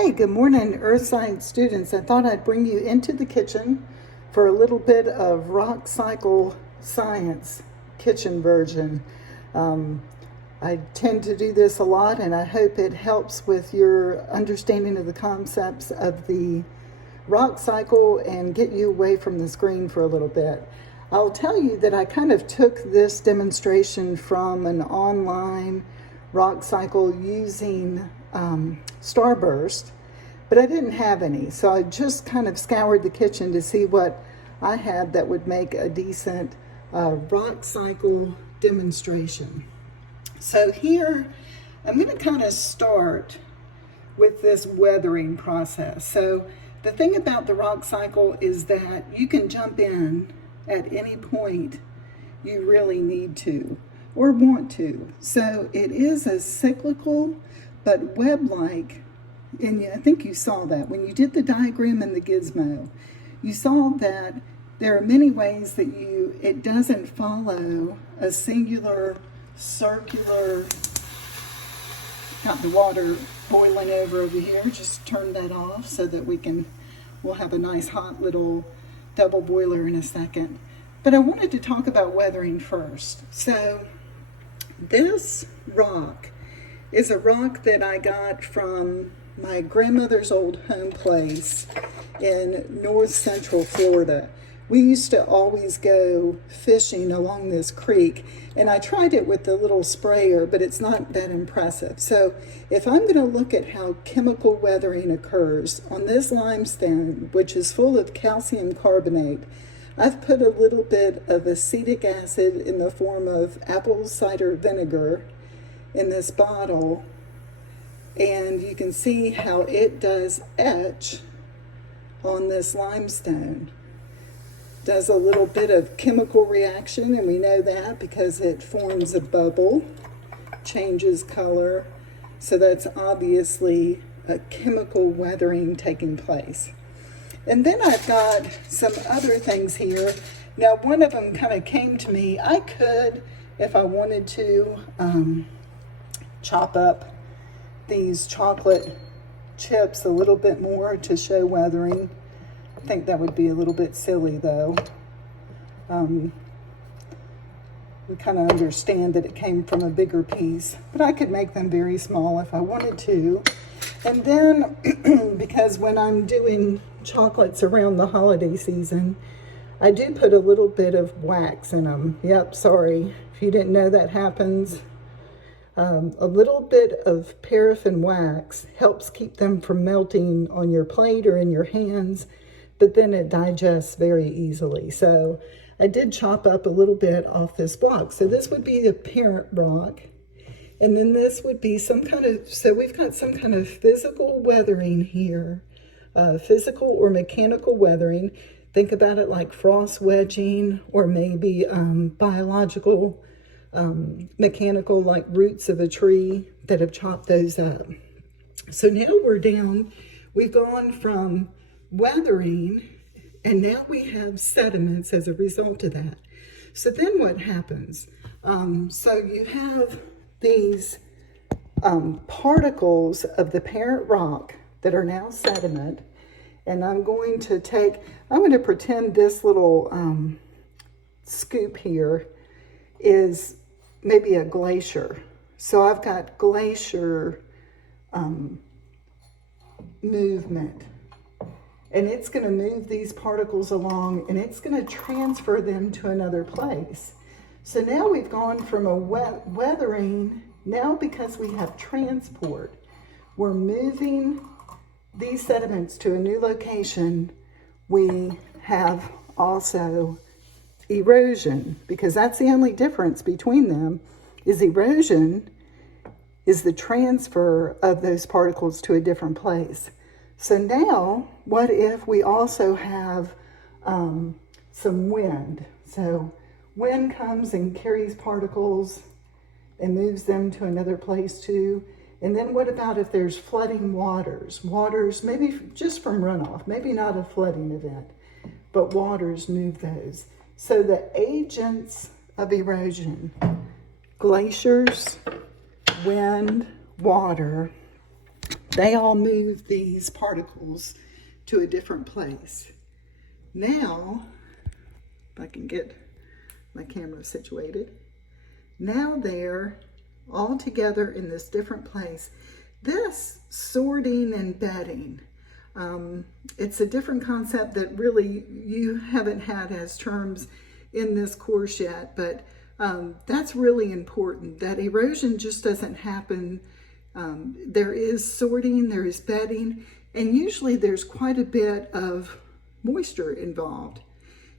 Hey, good morning, Earth Science students. I thought I'd bring you into the kitchen for a little bit of Rock Cycle Science kitchen version. Um, I tend to do this a lot, and I hope it helps with your understanding of the concepts of the rock cycle and get you away from the screen for a little bit. I'll tell you that I kind of took this demonstration from an online rock cycle using Starburst, but I didn't have any, so I just kind of scoured the kitchen to see what I had that would make a decent rock cycle demonstration. So here I'm going to kind of start with this weathering process. So the thing about the rock cycle is that you can jump in at any point you really need to or want to. So it is a cyclical but web-like, and I think you saw that when you did the diagram in the gizmo. You saw that there are many ways that it doesn't follow a singular circular. Got the water boiling over here. Just turn that off so that we'll have a nice hot little double boiler in a second. But I wanted to talk about weathering first. So this rock is a rock that I got from my grandmother's old home place in north central Florida. We used to always go fishing along this creek, and I tried it with the little sprayer, but it's not that impressive. So if I'm going to look at how chemical weathering occurs on this limestone, which is full of calcium carbonate, I've put a little bit of acetic acid in the form of apple cider vinegar in this bottle, and you can see how it does etch on this limestone. Does a little bit of chemical reaction, and we know that because it forms a bubble, changes color, so that's obviously a chemical weathering taking place. And then I've got some other things here. Now, one of them kind of came to me. I could, if I wanted to, chop up these chocolate chips a little bit more to show weathering. I think that would be a little bit silly, though. We kind of understand that it came from a bigger piece, but I could make them very small if I wanted to. And then, because when I'm doing chocolates around the holiday season, I do put a little bit of wax in them. Yep, sorry, if you didn't know that happens. A little bit of paraffin wax helps keep them from melting on your plate or in your hands, but then it digests very easily. So I did chop up a little bit off this block. So this would be a parent rock. And then this would be so we've got some kind of physical weathering here, physical or mechanical weathering. Think about it like frost wedging, or maybe biological, mechanical, like roots of a tree that have chopped those up. So now we've gone from weathering, and now we have sediments as a result of that. So then what happens? So you have these particles of the parent rock that are now sediment, and I'm going to pretend this little scoop here is maybe a glacier. So I've got glacier movement, and it's going to move these particles along, and it's going to transfer them to another place. So now we've gone from a weathering, now because we have transport, we're moving these sediments to a new location. We have also erosion, because that's the only difference between them, is erosion is the transfer of those particles to a different place. So now, what if we also have some wind? So wind comes and carries particles and moves them to another place too. And then what about if there's flooding waters? Waters, maybe just from runoff, maybe not a flooding event, but waters move those. So the agents of erosion, glaciers, wind, water, they all move these particles to a different place. Now, if I can get my camera situated, now they're all together in this different place. This sorting and bedding, it's a different concept that really you haven't had as terms in this course yet, but that's really important, that erosion just doesn't happen. There is sorting, there is bedding, and usually there's quite a bit of moisture involved.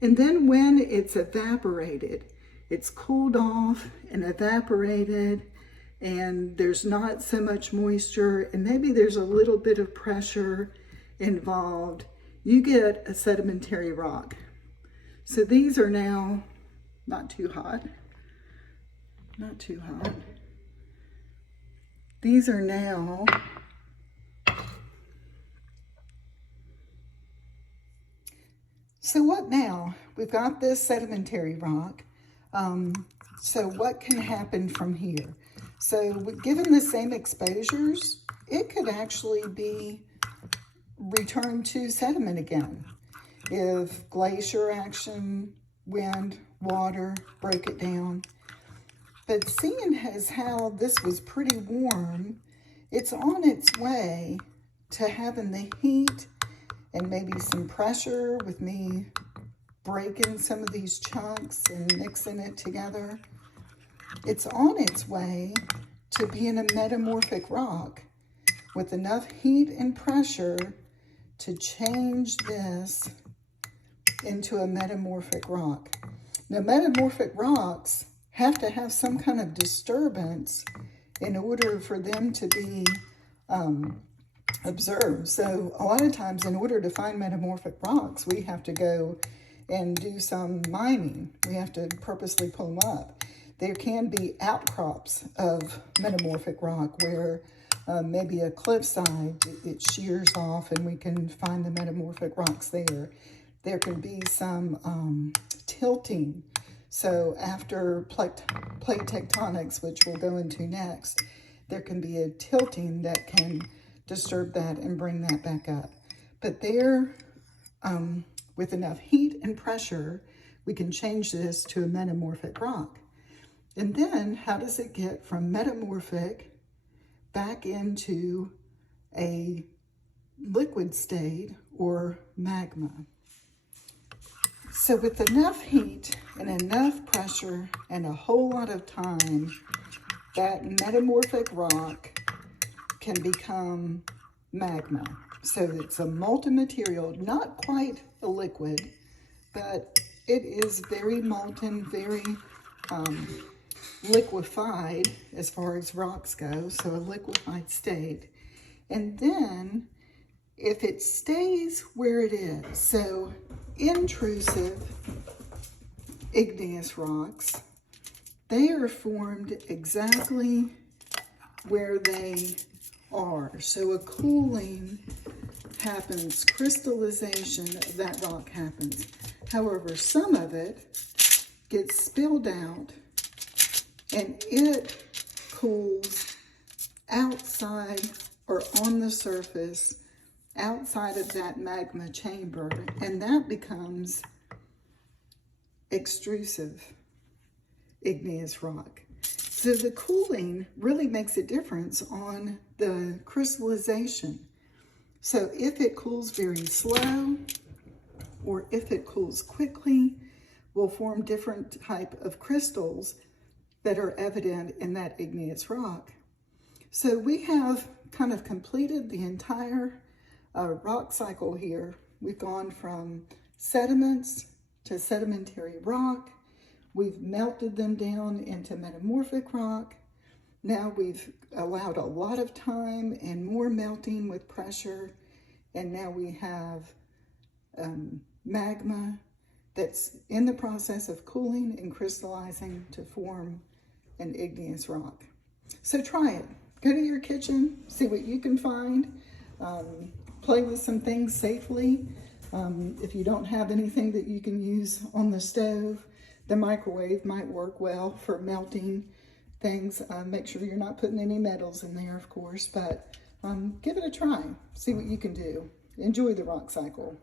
And then when it's evaporated, it's cooled off and evaporated, and there's not so much moisture, and maybe there's a little bit of pressure involved, you get a sedimentary rock. So these are now not too hot. These are now so what now? We've got this sedimentary rock. So what can happen from here? So given the same exposures, it could actually be returned to sediment again. If glacier action, wind, water break it down. But seeing as how this was pretty warm, it's on its way to having the heat and maybe some pressure with me breaking some of these chunks and mixing it together. It's on its way to being a metamorphic rock with enough heat and pressure to change this into a metamorphic rock. Now, metamorphic rocks have to have some kind of disturbance in order for them to be observed. So a lot of times in order to find metamorphic rocks, we have to go and do some mining. We have to purposely pull them up. There can be outcrops of metamorphic rock where maybe a cliffside, it shears off and we can find the metamorphic rocks there. There can be some tilting. So after plate tectonics, which we'll go into next, there can be a tilting that can disturb that and bring that back up. But there, with enough heat and pressure, we can change this to a metamorphic rock. And then how does it get from metamorphic back into a liquid state or magma? So with enough heat and enough pressure and a whole lot of time, that metamorphic rock can become magma. So it's a molten material, not quite a liquid, but it is very molten, very liquefied as far as rocks go, so a liquefied state. And then if it stays where it is, so intrusive igneous rocks, they are formed exactly where they are. So a cooling happens, crystallization of that rock happens. However, some of it gets spilled out and it cools outside or on the surface, outside of that magma chamber, and that becomes extrusive igneous rock. So the cooling really makes a difference on the crystallization. So if it cools very slow or if it cools quickly, will form different type of crystals that are evident in that igneous rock. So we have kind of completed the entire rock cycle here. We've gone from sediments to sedimentary rock. We've melted them down into metamorphic rock. Now we've allowed a lot of time and more melting with pressure. And now we have magma that's in the process of cooling and crystallizing to form an igneous rock. So try it. Go to your kitchen, see what you can find. Play with some things safely. If you don't have anything that you can use on the stove, the microwave might work well for melting things. Make sure you're not putting any metals in there, of course, but give it a try. See what you can do. Enjoy the rock cycle.